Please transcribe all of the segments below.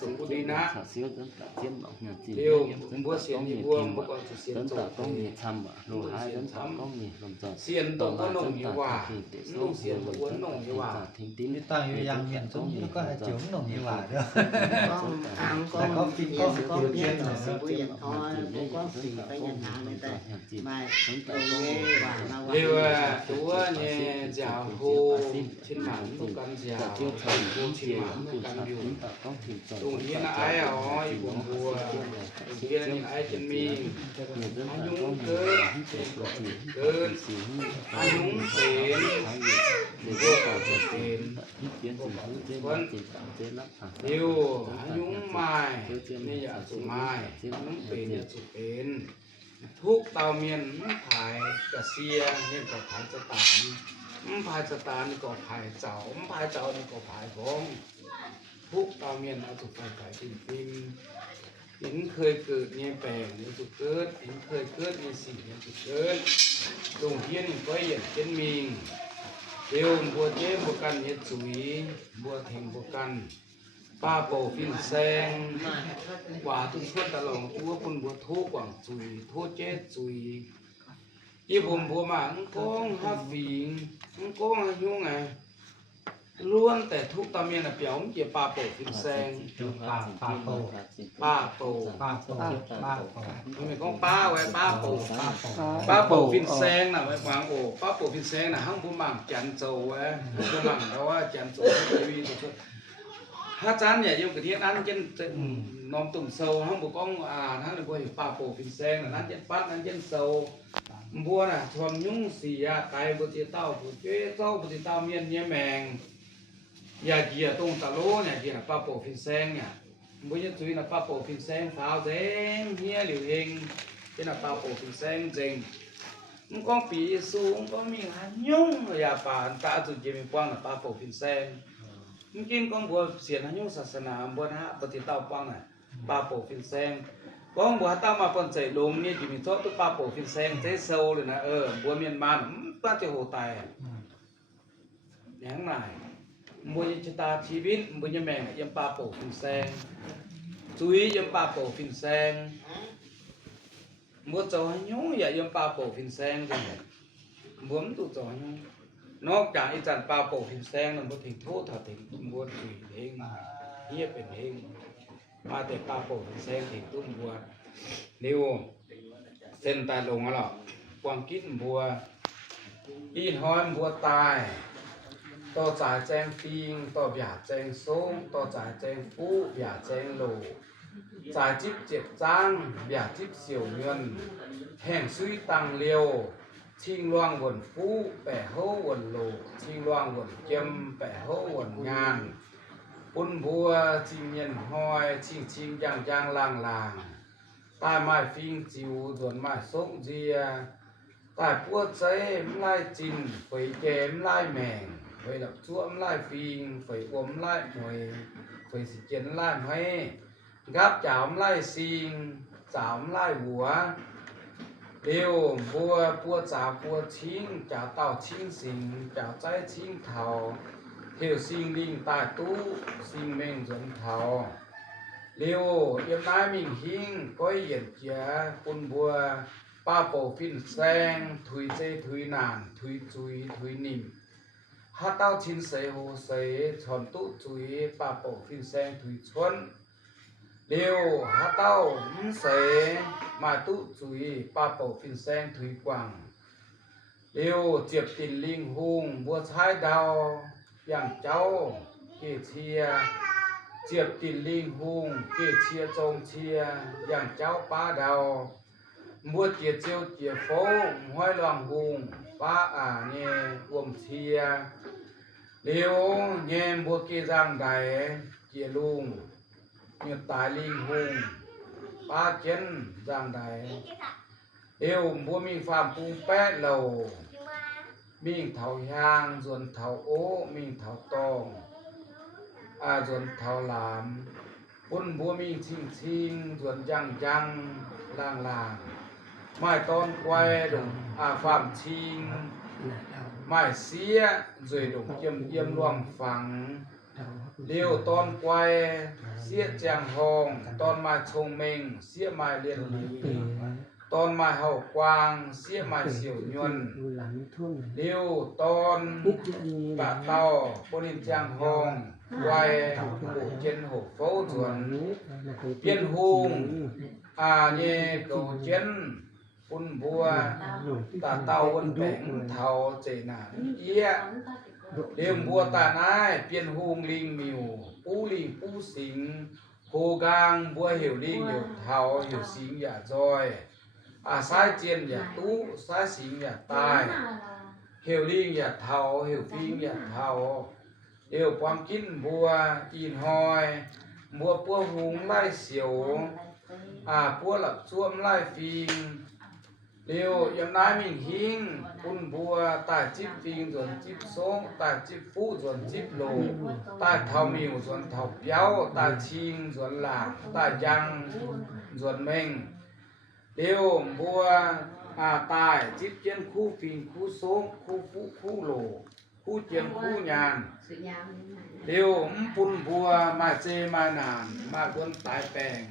tổ cụ đi ná siêu dân tạo chiến bảo nhà chỉ điều dân búa tạo xiên có thì nghề búa kim búa bảo còn xiên dân tổ tạo có nghề thì chăm bảo lô hai dân tạo có nghề làm giàu xiên tổ có nồng như hòa nồng xiên tổ uốn nồng như hòa thính tín đi tao như yang miền Trung nó có hai chướng nồng như hòa đó con ăn có con phim nhìn có con điều biết kiện rồi rồi bây giờ thôi bố con xì phải nhận hàng người ta mà đồ nghe và nó điều tú nhẹ dạo hồ trên mảng lúc căn dạo hồ trên mảng lúc căn điều tụng nhiên là ai hỏi buồn buồn tụng nhiên là ai chân mình anh nhung cơn anh nhung tiền vô cả tiền vâng điều anh nhung mai nên giờ tụng mai anh nhung tiền giờ tụng tiền thuốc tàu miền phải cả xia nên có phảiจะตานphảiจะตานก็phảiเจ้าphảiเจ้าก็phải vongทุกตาวเมียนเอาถูกไปจริงๆเห็นเคยเกิดเนี่ยแปลงเนี่ยถูกเกิดเห็นเคยเกิดเนี่ยสิ่งเนี่ยถูกเกิดตรงเทียนก็เห็นเป็นมิงเดียวบัวเจ้บัวกันเนี่ยจุยบัวเทงบัวกันป้าโปฟินแซงว่าทุกคนตลอดตัวคนบัวโทกว่างจุยโทเจ๊จุยยี่ผมบัวมาก้องฮับฟิงก้องอายุไงล้วนแต่ทุกตาเมียนเปียวเจียป้าโปฟินแซงป้าโปไม่ก้องป้าไว้ป้าโปฟินแซงน่ะไว้ฟังโอ้ป้าโปฟินแซงน่ะห้องผู้มั่งจันโจไว้ผู้มั่งเพราะว่าจันโจทีวีตัวถ้าจานเนี่ยยังกระเทียมนั้นเจนนอมตุ่มโซห้องบุกองนั่นเลยบัวอยู่ป้าโปฟินแซงนั้นเจนปัดนั้นเจนโซบัวน่ะชมยุ่งเสียไก่บัวเจียเต้าบัวเจ้าเต้าบัวเจียเต้าเมียนเนี่ยแมงอย่าเกี่ยตรงตะโลเนี่ยเกี่ยป้าโปฟินแซงเนี่ยบัวจะจุยน่ะป้าโปฟินแซงสาวเจงเฮียหลิวเองเป็นน่ะป้าโปฟินแซงเจงมันก็ปีสูงก็มีหายุ่งอย่าป่านตาจุดเจมีกว้างน่ะป้าโปฟินแซงมันกินก็บัวเสียนหายุ่งศาสนาบัวนะบัวเจียเต้าป้างน่ะป้าโปฟินแซงก็บัวเต้ามาปนใจลงนี่จะมีโทษตุ๊ป้าโปฟินแซงเจ๊โซเลยนะบัวเมียนมาป้าจะโหตายอย่างไรมวยชะตาชีวิตมวยยแมงยำปลาโป่ฟินแซงจุยยำปลาโป่ฟินแซงมวยเจ้าให้ยุ่งอย่ายำปลาโป่ฟินแซงกันเลยมวยมันตัวเจ้าให้ยุ่งนอกจากอีจันปลาโป่ฟินแซงนั้นมวยถึงโทษถ้าถึงมวยจุยเองเฮียเป็นเองมาแต่ปลาโป่ฟินแซงถึงตุ้มบัวเร็วเส้นตายลงแล้วหรอความคิดบัวอีห้อยบัวตายต่อจ่ายแจงฟิงต่อหยาแจงส้มต่อจ่ายแจงฟูหยาแจงโหลจ่ายจิ๊บเจ็บจ้างหยาจิ๊บเสี่ยวเงินแห่งซุยตังเลียวชิงล่วงวนฟูแปะโหวนโหลชิงล่วงวนเก็มแปะโหวนงานปุ่นบัวชิงเย็นหอยชิงย่างลางใต้ไม้ฟิงจิวส่วนไม้ส่งเจียใต้พวกใจมไล่จินไฟแกมไล่แมงไฟดับชั่วมไล่ฟิงไฟอมไล่หวยไฟสิเจนไล่ให้งับจ่ามไล่ซิงจ่ามไล่หัวเดียวบัวปัวจ่าปัวชิงจ่าเต่าชิงสิงจ่าใจชิงเทาเที่ยวซิงลิงตายตู้ซิงเมงจนเทาเร็วเยี่ยมนายมิงหิงก้อยเหยียดเจียปุ่นบัวป้าโปฟินแซงถุยเจถุยนานถุยจุยถุยนิ่มฮัตเต้าชินเสโฮเสชอนตุจุยป้าโปฟินแซงถุยชวนเร็วฮัตเต้าเสมาตุจุยป้าโปฟินแซงถุยกวางเร็วเจียบตินลิงหุงบัวชายดาวอย่างเจ้าเกเชียเจียบตินลิงหุงเกเชียจงเชียอย่างเจ้าป้าดาวบัวเจียเจียวเจียโฟห้อยหลวงหุงป้าเนี่ยรวมเชียเลี้ยวเงี้ยบัวเกจังไดเจียลุงเงียตายลิงหุงป้าเจนจังไดเอวบัวมีฟาร์มปูแป้เหล่ามีเถายางส่วนเถาโอ้มีเถาตองส่วนเถาหลามปุ่นบัวมีชิงส่วนยังล่างไม้ต้นควายดงฟาร์มชิงไม้เสียด้วยดงเยี่ยมล่วงฝัง liêu tôn quay xiết chàng hồng tôn mai thông minh xiết mai liên lý tôn mai hậu quang xiết mai siêu nhuần liêu tôn tạ tàu bôn in chàng hồng quay hổ trên hổ phố chuẩn biên hùng nhê cầu chiến bún bùa tạ tàu bún bẻng thảo chế nà yế đêm bùa tạ nai biên hùng linh miu pu xính hồ gang bùa hiểu linh hiểu thảo hiểu xính giả rồi sai chiên giả tú sai xính giả tai hiểu linh giả thảo hiểu phim giả thảo hiểu quang kín bùa in hoi bùa bùa hùng lai xỉu bùa lập chuông lai phim liêu yếm nái mình hiên bún bùa tài chip phim rồi chip sống tài chip phú rồi chip lồ tài thảo miu rồi thảo béo tài chiên rồi lạc tài giang rồi mình liêu bùa tài chip trên khu phim khu sống khu phú khu lồ khu chiến khu nhàn liêu bún bùa mà chê mà nàn mà quân tài bèng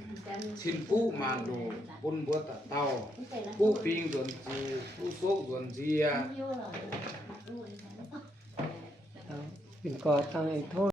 xin phú mà lồ bún bùa tạ tàu phú phim rồi gì phú số rồi gì mình có tăng thôi